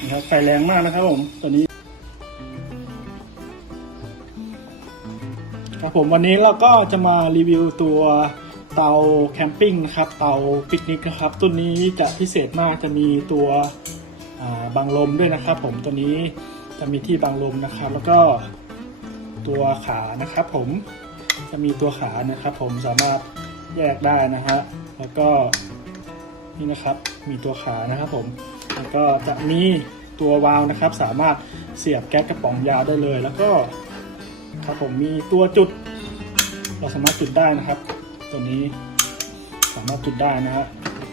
นะครับไฟแรงมากนะครับผมตัวนี้ ครับผมวันนี้เราก็จะมารีวิวตัวเตาแคมปิ้งนะครับเตาปิกนิกนะครับตัวนี้จะพิเศษมากจะมีตัวบังลมด้วยนะครับ ผมตัวนี้จะมีที่บังลมนะครับ แล้วก็ตัวขานะครับ ผมจะมีตัวขานะครับ ผมสามารถแยกได้นะฮะแล้วก็นี่นะครับมีตัวขานะครับผม แล้วก็จะมีตัววาล์วนะครับ สามารถเสียบแก๊สกระป๋องยาวได้เลย แล้วก็ครับผมมีตัวจุด เราสามารถจุดได้นะครับ ตัวนี้สามารถจุดได้นะฮะ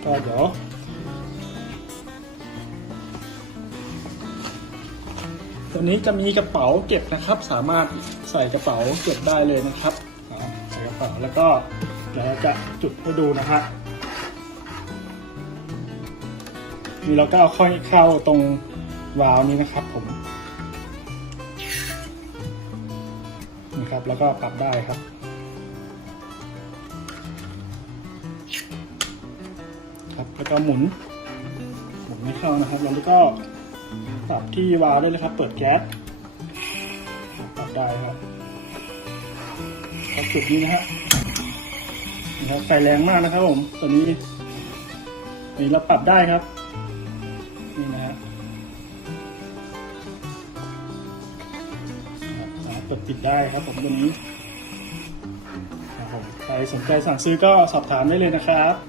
ก็เดี๋ยวตัวนี้จะมีกระเป๋าเก็บนะครับ สามารถใส่กระเป๋าเก็บได้เลยนะครับใส่กระเป๋าแล้วก็เดี๋ยวจะจุดให้ดูนะฮะ นี่เราก็เอาค่อยเข้าตรงวาล์วนี้นะครับผมนะครับแล้วก็ปรับได้ครับ ครับแล้วก็หมุน หมุนไม่เข้านะครับแล้วก็ปรับที่วาล์วได้เลยครับ เปิดแก๊สปรับได้ครับครับจุดนี้นะฮะนะครับไฟแรงมากนะครับผมตัวนี้นี่เราปรับได้ครับ นี่นะฮะครับสามารถเปิดปิดได้ครับผมตัวนี้ครับผมใครสนใจสั่งซื้อก็สอบถามได้เลยนะครับ